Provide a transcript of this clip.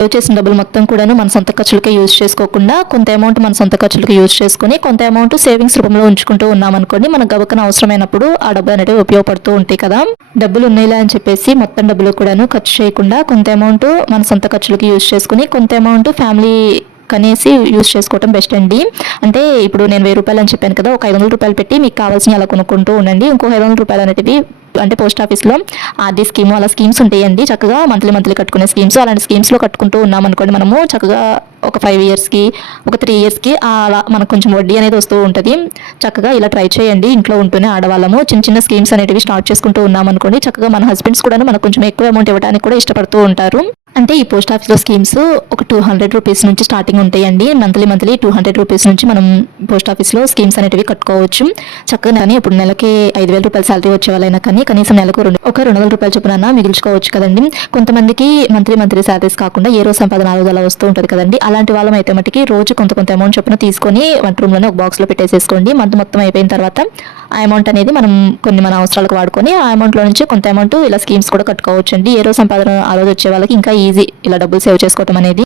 Save చేసిన డబ్బులు మొత్తం కూడాను మన సొంత ఖర్చులకే యూజ్ చేసుకోకుండా కొంత అమౌంట్ మన సొంత ఖర్చులకి యూజ్ చేసుకుని కొంత అమౌంట్ సేవింగ్స్ రూపంలో ఉంచుకుంటూ ఉన్నామనుకోండి, మనకు గబుక్కన అవసరమైనప్పుడు ఆ డబ్బులు అనేవి ఉపయోగపడుతూ ఉంటాయి కదా. డబ్బులు ఉన్నాయిలే అని చెప్పేసి మొత్తం డబ్బులు కూడాను ఖర్చు చేయకుండా కొంత అమౌంట్ మన సొంత ఖర్చులకి యూజ్ చేసుకుని కొంత అమౌంట్ ఫ్యామిలీ కనేసి యూజ్ చేసుకోవడం బెస్ట్ అండి. అంటే ఇప్పుడు నేను 1000 రూపాయలు అని చెప్పాను కదా, ఒక 500 రూపాయలు పెట్టి మీకు కావాల్సిన అలా కొనుక్కుంటూ ఉండండి. ఇంకో 500 రూపాయలు అనేటివి అంటే పోస్ట్ ఆఫీస్లో ఆర్డీ స్కీము అలా స్కీమ్స్ ఉంటాయండి, చక్కగా మంత్లీ కట్టుకునే స్కీమ్స్. అలాంటి స్కీమ్స్లో కట్టుకుంటూ ఉన్నామనుకోండి, మనము చక్కగా ఒక 5 ఇయర్స్కి ఒక 3 ఇయర్స్కి అలా మనకు కొంచెం వడ్డీ అనేది వస్తూ ఉంటుంది. చక్కగా ఇలా ట్రై చేయండి. ఇంట్లో ఉంటూనే ఆడవాళ్ళము చిన్న స్కీమ్స్ అనేటివి స్టార్ట్ చేసుకుంటూ ఉన్నామనుకోండి, చక్కగా మన హస్బెండ్స్ కూడా మనకు కొంచెం ఎక్కువ అమౌంట్ ఇవ్వడానికి కూడా ఇష్టపడుతూ ఉంటారు. అంటే ఈ పోస్ట్ ఆఫీస్లో స్కీమ్స్ ఒక 200 రూపీస్ నుంచి స్టార్టింగ్ ఉంటాయండి. మంత్లీ 200 రూపీస్ నుంచి మనం పోస్ట్ ఆఫీస్లో స్కీమ్స్ అనేటివి కట్టుకోవచ్చు. చక్కగా కానీ ఇప్పుడు నెలకి 5000 రూపాయల శాలరీ వచ్చే వాళ్ళైనా కానీ కనీసం నెలకు ఒక 200 రూపాయల చొప్పున మిగిల్చుకోవచ్చు కదండి. కొంతమందికి మంత్లీ శాలరీస్ కాకుండా ఏ రోజు సంపాదన ఆ రోజు అలా వస్తూ ఉంటుంది కదండి. అలాంటి వాళ్ళం అయితే మటుకి రోజు కొంత అమౌంట్ చొప్పున తీసుకొని వంట రూమ్లోనే ఒక బాక్స్లో పెట్టేసేసుకోండి. మంత్ మొత్తం అయిపోయిన తర్వాత ఆ అమౌంట్ అనేది మనం కొన్ని మన అవసరాలకు వాడుకొని ఆ అమౌంట్లో నుంచి కొంత అమౌంట్ ఇలా స్కీమ్స్ కూడా కట్టుకోవచ్చు అండి. ఏ రోజు సంపాదన ఆ రోజు వచ్చే వాళ్ళకి ఇంకా ఈజీ ఇలా డబ్బులు సేవ్ చేసుకోవడం అనేది.